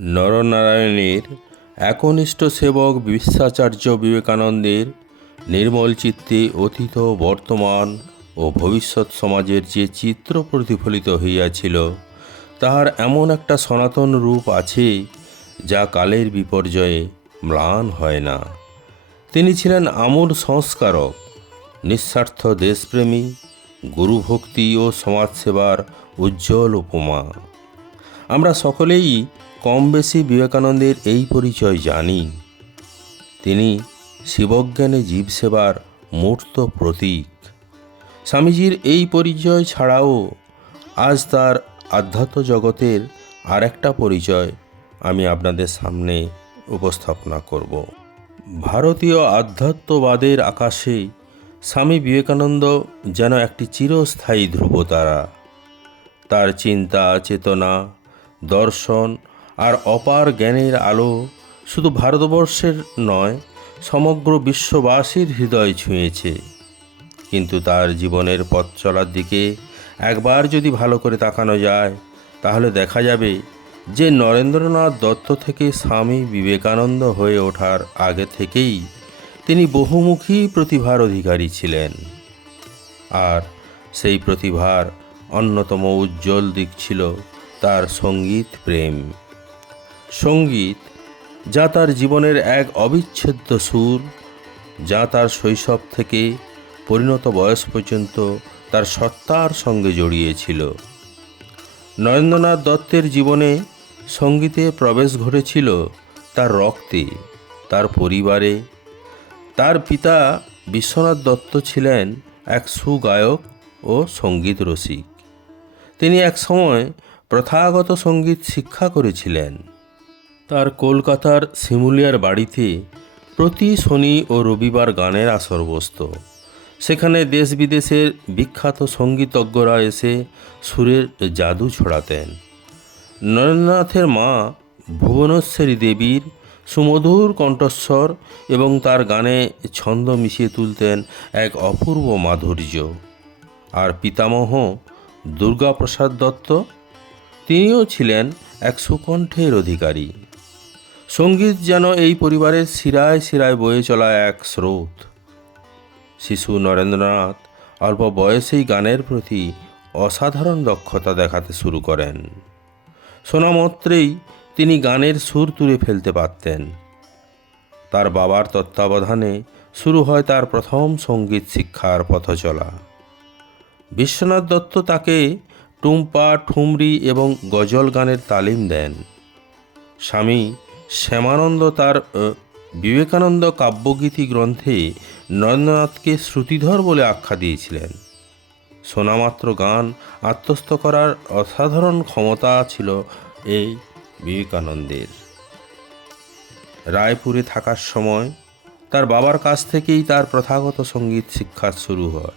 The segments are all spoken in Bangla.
নরনারায়ণের একনিষ্ঠ সেবক বিশ্বাচার্য বিবেকানন্দের নির্মল চিত্তে অতীত, বর্তমান ও ভবিষ্যৎ সমাজের যে চিত্র প্রতিফলিত হইয়াছিল, তাহার এমন একটা সনাতন রূপ আছে যা কালের বিপর্যয়ে ম্লান হয় না। তিনি ছিলেন আমূল সংস্কারক, নিঃস্বার্থ দেশপ্রেমী, গুরুভক্তি ও সমাজসেবার উজ্জ্বল উপমা। আমরা সকলেই কম বেশি বিবেকানন্দের এই পরিচয় জানি। তিনি শিবজ্ঞানে জীবসেবার মূর্ত প্রতীক। স্বামীজির এই পরিচয় ছাড়াও আজ তার আধ্যাত্ম জগতের আরেকটা পরিচয় আমি আপনাদের সামনে উপস্থাপনা করব। ভারতীয় আধ্যাত্মবাদের আকাশে স্বামী বিবেকানন্দ যেন একটি চিরস্থায়ী ধ্রুবতারা তার চিন্তা, চেতনা, দর্শন আর অপার জ্ঞানের আলো শুধু ভারতবর্ষের নয়, সমগ্র বিশ্ববাসীর হৃদয় ছুঁয়েছে। কিন্তু তার জীবনের পথ চলার দিকে একবার যদি ভালো করে তাকানো যায়, তাহলে দেখা যাবে যে নরেন্দ্রনাথ দত্ত থেকে স্বামী বিবেকানন্দ হয়ে ওঠার আগে থেকেই তিনি বহুমুখী প্রতিভার অধিকারী ছিলেন। আর সেই প্রতিভার অন্যতম উজ্জ্বল দিক ছিল তার সংগীত প্রেম। সংগীত, যা তার জীবনের এক অবিচ্ছেদ্য সুর, যা তার শৈশব থেকে পরিণত বয়স পর্যন্ত তার সত্তার সঙ্গে জড়িয়েছিল। নরেন্দ্রনাথ দত্তের জীবনে সঙ্গীতে প্রবেশ ঘটেছিল তার রক্তে, তার পরিবারে। তার পিতা বিশ্বনাথ দত্ত ছিলেন এক সুগায়ক ও সংগীত রসিক তিনি এক সময় প্রথাগত সংগীত শিক্ষা করেছিলেন। তার কলকাতার শিমুলিয়ার বাড়িতে প্রতি শনি ও রবিবার গানের আসর বসত। সেখানে দেশ বিদেশের বিখ্যাত সঙ্গীতজ্ঞরা এসে সুরের জাদু ছড়াতেন। নরেন্দ্রনাথের মা ভুবনেশ্বরী দেবীর সুমধুর কণ্ঠস্বর এবং তার গানে ছন্দ মিশিয়ে তুলতেন এক অপূর্ব মাধুর্য। আর পিতামহ দুর্গাপ্রসাদ দত্ত, তিনিও ছিলেন এক সুকণ্ঠের অধিকারী। সংগীত যেন এই পরিবারের শিরায় শিরায় বয়ে চলা এক স্রোত। শিশু নরেন্দ্রনাথ অল্প বয়সেই গানের প্রতি অসাধারণ দক্ষতা দেখাতে শুরু করেন। শোনামাত্রেই তিনি গানের সুর তুলে ফেলতে পারতেন। তার বাবার তত্ত্বাবধানে শুরু হয় তার প্রথম সংগীত শিক্ষার পথ চলা বিশ্বনাথ দত্ত তাকে টুম্পা, ঠুমরি এবং গজল গানের তালিম দেন। স্বামী শ্যামানন্দ তার বিবেকানন্দ কাব্যগীতি গ্রন্থে নরেন্দ্রনাথকে শ্রুতিধর বলে আখ্যা দিয়েছিলেন। শোনামাত্র গান আত্মস্থ করার অসাধারণ ক্ষমতা ছিল এই বিবেকানন্দের। রায়পুরে থাকার সময় তার বাবার কাছ থেকেই তার প্রথাগত সংগীত শিক্ষা শুরু হয়।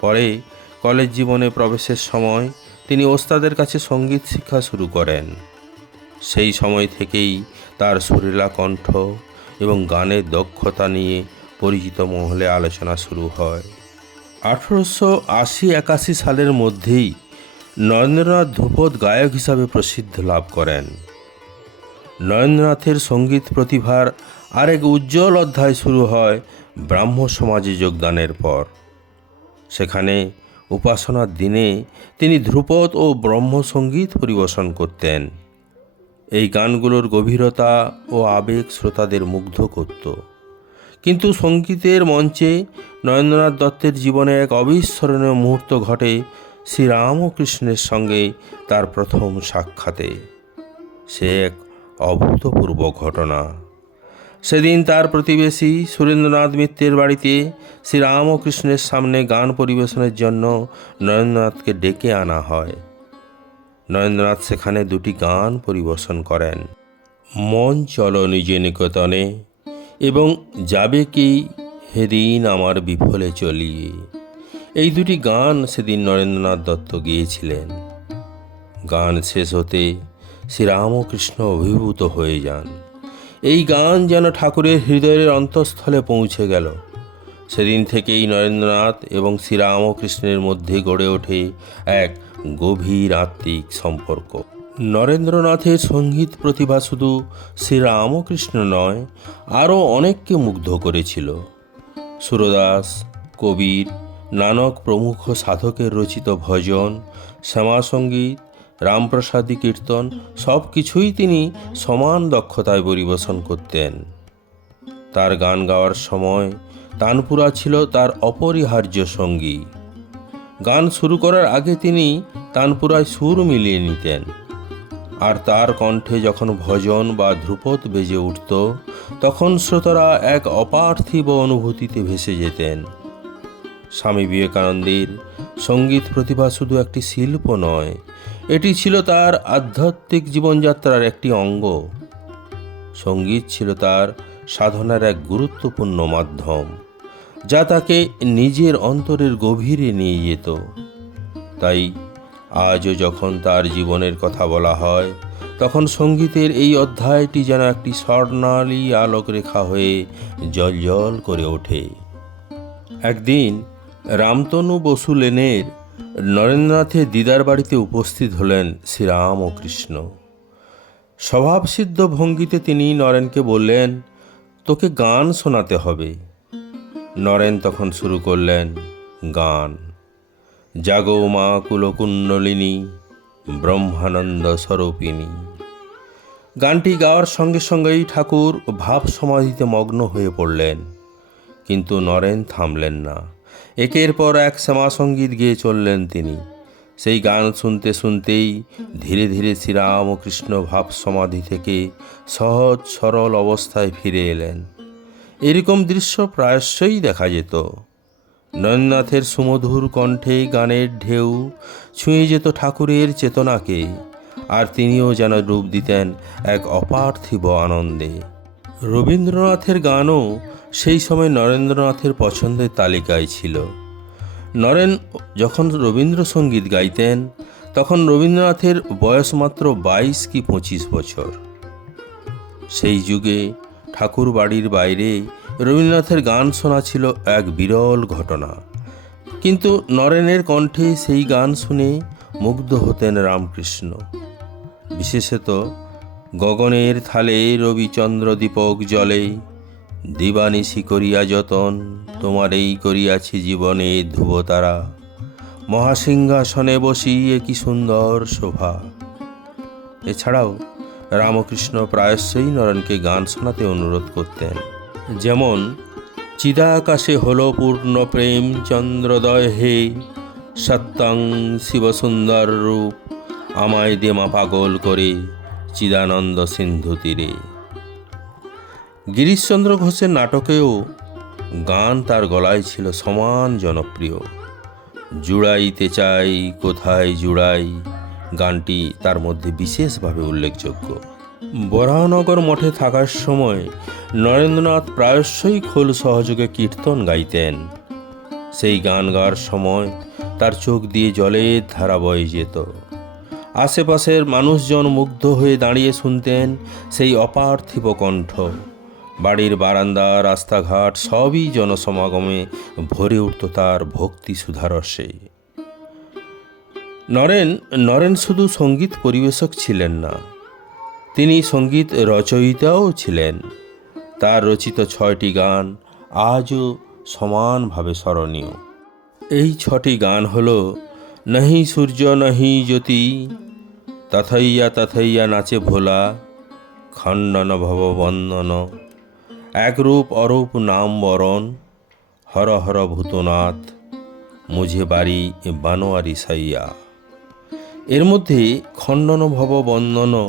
পরে কলেজ জীবনে প্রবেশের সময় তিনি ওস্তাদের কাছে সংগীত শিক্ষা শুরু করেন। সেই সময় থেকেই তার সুরেলা কণ্ঠ এবং গানের দক্ষতা নিয়ে পরিচিত মহলে আলোচনা শুরু হয়। আঠেরোশো আশি একাশি সালের মধ্যেই নরেন্দ্রনাথ ধ্রুপদ গায়ক হিসাবে প্রসিদ্ধ লাভ করেন। নরেন্দ্রনাথের সংগীত প্রতিভার আরেক উজ্জ্বল অধ্যায় শুরু হয় ব্রাহ্ম সমাজে যোগদানের পর। সেখানে উপাসনার দিনে তিনি ধ্রুপদ ও ব্রহ্মসঙ্গীত পরিবেশন করতেন। এই গানগুলোর গভীরতা ও আবেগ শ্রোতাদের মুগ্ধ করত। কিন্তু সঙ্গীতের মঞ্চে নরেন্দ্রনাথ দত্তের জীবনে এক অবিস্মরণীয় মুহূর্ত ঘটে শ্রীরামকৃষ্ণের সঙ্গে তার প্রথম সাক্ষাতে। সে এক অভূতপূর্ব ঘটনা। সেদিন তার প্রতিবেশী সুরেন্দ্রনাথ মিত্রের বাড়িতে শ্রীরামকৃষ্ণের সামনে গান পরিবেশনের জন্য নরেন্দ্রনাথকে ডেকে আনা হয়। নরেন্দ্রনাথ সেখানে দুটি গান পরিবেশন করেন। মন চলো নিজে নিকতনে এবং যাবে কি হেদিন আমার বিফলে চলিয়ে এই দুটি গান সেদিন নরেন্দ্রনাথ দত্ত গিয়েছিলেন। গান শেষ হতে শ্রীরামকৃষ্ণ অভিভূত হয়ে যান। এই গান যেন ঠাকুরের হৃদয়ের অন্তঃস্থলে পৌঁছে গেল। সেদিন থেকেই নরেন্দ্রনাথ এবং শ্রীরামকৃষ্ণের মধ্যে গড়ে ওঠে এক গভীর আত্মিক সম্পর্ক। নরেন্দ্রনাথের সংগীত প্রতিভা শুধু শ্রীরামকৃষ্ণ নয়, আরও অনেককে মুগ্ধ করেছিল। সুরদাস, কবির, নানক প্রমুখ সাধকের রচিত ভজন, শ্যামাসঙ্গীত, রামপ্রসাদী কীর্তন সব কিছুই তিনি সমান দক্ষতায় পরিবেশন করতেন। তার গান গাওয়ার সময় তানপুরা ছিল তার অপরিহার্য সঙ্গী। গান শুরু করার আগে তিনি তানপুরায় সুর মিলিয়ে নিতেন। আর তার কণ্ঠে যখন ভজন বা ধ্রুপদ বেজে উঠত, তখন শ্রোতারা এক অপার্থিব অনুভূতিতে ভেসে যেতেন। স্বামী বিবেকানন্দের সংগীত প্রতিভা শুধু একটি শিল্প নয়, এটি ছিল তার আধ্যাত্মিক জীবনযাত্রার একটি অঙ্গ। সংগীত ছিল তার সাধনার এক গুরুত্বপূর্ণ মাধ্যম। যা তাকে নিজের অন্তরের গভীরে নিয়ে যেত। তাই আজও যখন তার জীবনের কথা বলা হয়, তখন সঙ্গীতের এই অধ্যায়টি যেন একটি স্বর্ণালী আলোক রেখা হয়ে জল করে ওঠে। একদিন রামতনু বসু লেনের নরেন্দ্রনাথের দিদার বাড়িতে উপস্থিত হলেন শ্রীরাম ও কৃষ্ণ। স্বভাবসিদ্ধ ভঙ্গিতে তিনি নরেনকে বললেন, তোকে গান শোনাতে হবে। নরেন তখন শুরু করলেন গান। জাগো মা কুলকুণ্ডলিনী, ব্রহ্মানন্দ স্বরূপিণী। গানটি গাওয়ার সঙ্গে সঙ্গেই ঠাকুর ভাব সমাধিতে মগ্ন হয়ে পড়লেন। কিন্তু নরেন থামলেন না। একের পর এক শ্যামাসঙ্গীত গেয়ে চললেন তিনি। সেই গান শুনতে শুনতেই ধীরে ধীরে শ্রীরাম ও কৃষ্ণ ভাব সমাধি থেকে সহজ সরল অবস্থায় ফিরে এলেন। এরকম দৃশ্য প্রায়শই দেখা যেত। নয়ননাথের সুমধুর কণ্ঠে গানের ঢেউ ছুঁয়ে যেত ঠাকুরের চেতনাকে, আর তিনিও যেন রূপ দিতেন এক অপার্থিব আনন্দে। রবীন্দ্রনাথের গানও সেই সময় নরেন্দ্রনাথের পছন্দের তালিকায় ছিল। নরেন যখন রবীন্দ্রসঙ্গীত গাইতেন, তখন রবীন্দ্রনাথের বয়স মাত্র বাইশ কি পঁচিশ বছর। সেই যুগে ঠাকুর বাড়ির বাইরে রবীন্দ্রনাথের গান শোনা ছিল এক বিরল ঘটনা। কিন্তু নরেনের কণ্ঠে সেই গান শুনে মুগ্ধ হতেন রামকৃষ্ণ। বিশেষত গগনের থালে রবিচন্দ্র দীপক জলে দিবানিশি করিয়া যতন তোমার এই করিয়াছি জীবনে ধ্রুবতারা। মহাসিংহাসনে বসিয়ে কি সুন্দর শোভা। এছাড়াও রামকৃষ্ণ প্রায়শই নরনকে গান শোনাতে অনুরোধ করতেন। যেমন, চিদাকাশে হল পূর্ণ প্রেম, চন্দ্রদয় হে, সত্যাং শিবসুন্দর রূপ, আমায় দেমা পাগল করে, চিদানন্দ সিন্ধু তীরে। গিরিশচন্দ্র ঘোষের নাটকেও গান তার গলায় ছিল সমান জনপ্রিয়। জুড়াইতে চাই, কোথায় জুড়াই গানটি তার মধ্যে বিশেষভাবে উল্লেখযোগ্য। বরাহনগর মঠে থাকার সময় নরেন্দ্রনাথ প্রায়শই খোল সহযোগে কীর্তন গাইতেন। সেই গান গাওয়ার সময় তার চোখ দিয়ে জলের ধারা বয়ে যেত। আশেপাশের মানুষজন মুগ্ধ হয়ে দাঁড়িয়ে শুনতেন সেই অপার্থিব কণ্ঠ। বাড়ির বারান্দা, রাস্তাঘাট সবই জনসমাগমে ভরে উঠত তার ভক্তি সুধারসে। নরেন নরেন শুধু সংগীত পরিবেশক ছিলেন না। তিনি সংগীত রচয়িতাও ছিলেন। তার রচিত ছয়টি গান আজও সমানভাবে স্মরণীয়। এই ছটি গান হল, নহি সূর্য, নহি জ্যোতি তথৈয়া তথৈয়া নাচে ভোলা, খণ্ডন ভব বন্দন, একরূপ অরূপ নাম বরণ, হর হর ভূতনাথ, মুঝে বাড়ি বানোয়ারি সাইয়া। এর মধ্যে খণ্ডন ভব বন্দন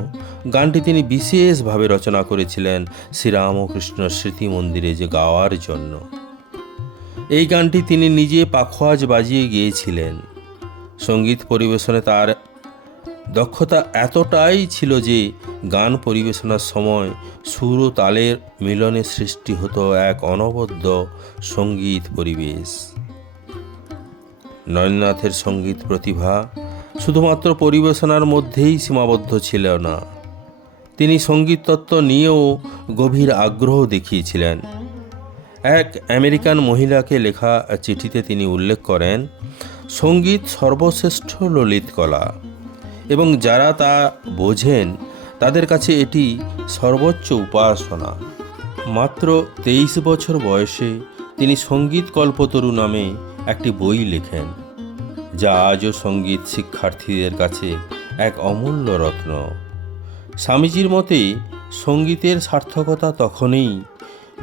গানটি তিনি বিশেষভাবে রচনা করেছিলেন শ্রীরামকৃষ্ণ স্মৃতি মন্দিরে যে গাওয়ার জন্য। এই গানটি তিনি নিজে পাখোয়াজ বাজিয়ে গিয়েছিলেন। সংগীত পরিবেশনে তার দক্ষতা এতটাই ছিল যে গান পরিবেশনার সময় সুর ও তালের মিলনে সৃষ্টি হতো এক অনবদ্য সংগীত পরিবেশ। নয়ননাথের সংগীত প্রতিভা শুধুমাত্র পরিবেশনার মধ্যেই সীমাবদ্ধ ছিল না। তিনি সংগীত তত্ত্ব নিয়েও গভীর আগ্রহ দেখিয়েছিলেন। এক আমেরিকান মহিলাকে লেখা চিঠিতে তিনি উল্লেখ করেন, সংগীত সর্বশ্রেষ্ঠ ললিত কলা। এবং যারা তা বোঝেন, তাদের কাছে এটি সর্বোচ্চ উপাসনা। মাত্র তেইশ বছর বয়সে তিনি সংগীত কল্পতরু নামে একটি বই লেখেন। যা আজও সংগীত শিক্ষার্থীদের কাছে এক অমূল্য রত্ন। স্বামীজির মতে, সঙ্গীতের সার্থকতা তখনই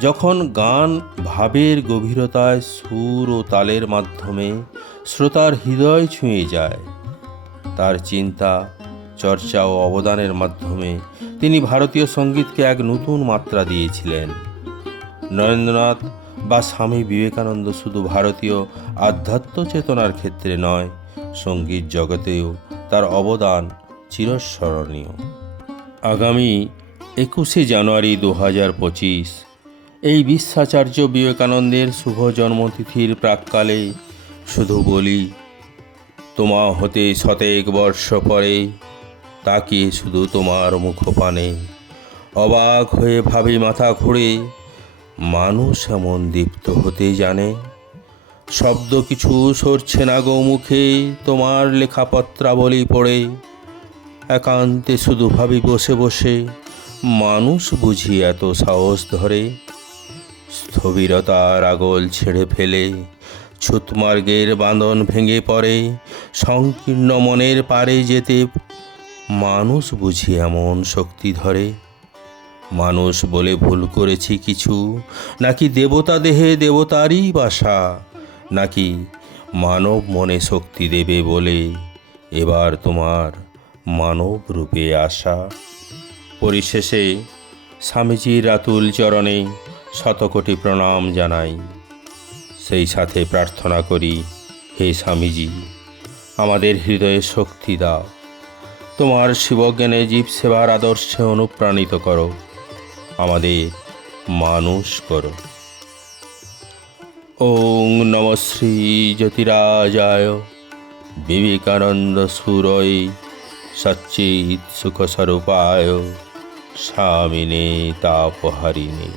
যখন গান ভাবের গভীরতায় সুর ও তালের মাধ্যমে শ্রোতার হৃদয় ছুঁয়ে যায়। তার চিন্তা, চর্চা ও অবদানের মাধ্যমে তিনি ভারতীয় সঙ্গীতকে এক নতুন মাত্রা দিয়েছিলেন। নরেন্দ্রনাথ বা স্বামী বিবেকানন্দ শুধু ভারতীয় আধ্যাত্ম চেতনার ক্ষেত্রে নয়, সংগীত জগতেও তার অবদান চিরস্মরণীয়। আগামী একুশে জানুয়ারি দু হাজার পঁচিশ, এই বিশ্বাচার্য বিবেকানন্দের শুভ জন্মতিথির প্রাককালে শুধু বলি, তোমা হতে শতেক বর্ষ পরে তাকে শুধু তোমার মুখপানে। অবাক হয়ে ভাবি মাথা ঘুরে মানুষ এমন দীপ্ত হতে জানে। শব্দ কিছু সরছে না গো মুখে, তোমার লেখাপত্রাবলী পড়ে। একান্তে শুধু ভাবি বসে বসে, মানুষ বুঝি এত সাহস ধরে। স্থবিরতার আগল ছেড়ে ফেলে, ছুতমার্গের বাঁধন ভেঙে পড়ে, সংকীর্ণ মনের পারে যেতে। মানুষ বুঝি এমন শক্তি ধরে। মানুষ বলে ভুল করেছি কিছু? নাকি দেবতা দেহে দেবতারই বাসা? নাকি মানব মনে শক্তি দেবে বলে এবার তোমার মানব রূপে আসা? পরিশেষে স্বামীজির আতুল চরণে শতকোটি প্রণাম জানাই। সেই সাথে প্রার্থনা করি, হে স্বামীজি, আমাদের হৃদয়ে শক্তি দাও। তোমার শিবজ্ঞানে জীব সেবার আদর্শে অনুপ্রাণিত করো। আমাদের মানুষ করো। ওং নম শ্রী জ্যোতিরাজায় বিবেকানন্দ সুরয় সচ্চিৎ সুখস্বরূপায় স্বামিনে তাপহারিণী।